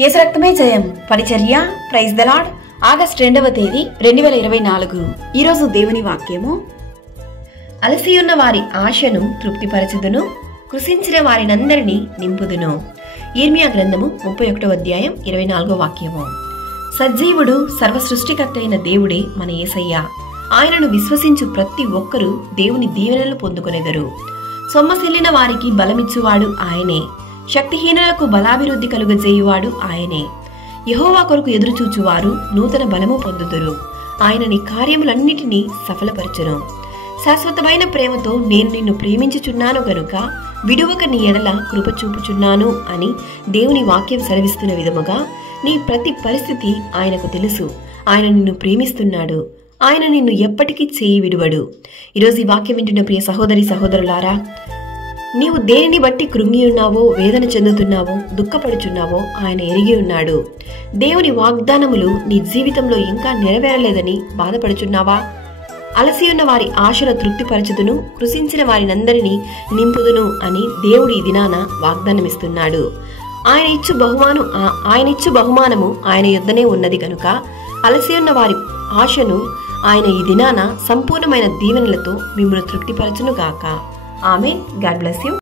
యేసు రక్తమే జయం పరిచర్య ప్రైజ్ ద లార్డ్. ఆగస్టు 2వ తేదీ 2024. ఈరోజు దేవుని వాక్యము, అలసియున్న వారి ఆశను తృప్తిపరచుదును, కృషించిన వారినందరినీ నింపుదును. యిర్మీయా గ్రంథము 31వ అధ్యాయం 24వ వాక్యము. సజీవుడు సర్వ సృష్టికర్త అయిన దేవుడే మన యేసయ్య. ఆయనను విశ్వసించు ప్రతి ఒక్కరూ దేవుని దీవెనలు పొందుకొనెదరు. సొమ్మసిల్లిన వారికి బలమిచ్చువాడు ఆయనే, శక్తిహీనులకు బలాభివృద్ధి కలుగజేయువాడు ఆయనే. యెహోవా కొరకు ఎదురుచూచువారు నూతన బలము పొందుదురు. ఆయన నీ కార్యములన్నిటినీ సఫలపరచును. శాశ్వతమైన ప్రేమతో నేను నిన్ను ప్రేమించుచున్నాను గనుక విడువక నీ ఎడల కృప చూపుచున్నాను అని దేవుని వాక్యం సెలవిస్తున్న విధముగా నీ ప్రతి పరిస్థితి ఆయనకు తెలుసు. ఆయన నిన్ను ప్రేమిస్తున్నాడు. ఆయన నిన్ను ఎప్పటికీ చేయి విడువడు. ఈరోజు ఈ వాక్యం వింటున్న ప్రియ సహోదరి సహోదరులారా, నీవు దేనిని బట్టి కృంగి ఉన్నావో, వేదన చెందుతున్నావో, దుఃఖపడుచున్నావో ఆయన ఎరిగి ఉన్నాడు. దేవుని వాగ్దానములు నీ జీవితంలో ఇంకా నెరవేరలేదని బాధపడుచున్నావా? అలసియున్న వారి ఆశను తృప్తిపరచుదును, కృషించిన వారినందరినీ నింపుదును అని దేవుడు ఈ దినాన వాగ్దానమిస్తున్నాడు. ఆయన ఇచ్చు బహుమానము ఆయన యొద్దనే ఉన్నది కనుక అలసియున్న వారి ఆశను ఆయన ఈ దినాన సంపూర్ణమైన దీవెనలతో మిమ్మల్ని తృప్తిపరచును గాక. ఆమేన్. God bless you.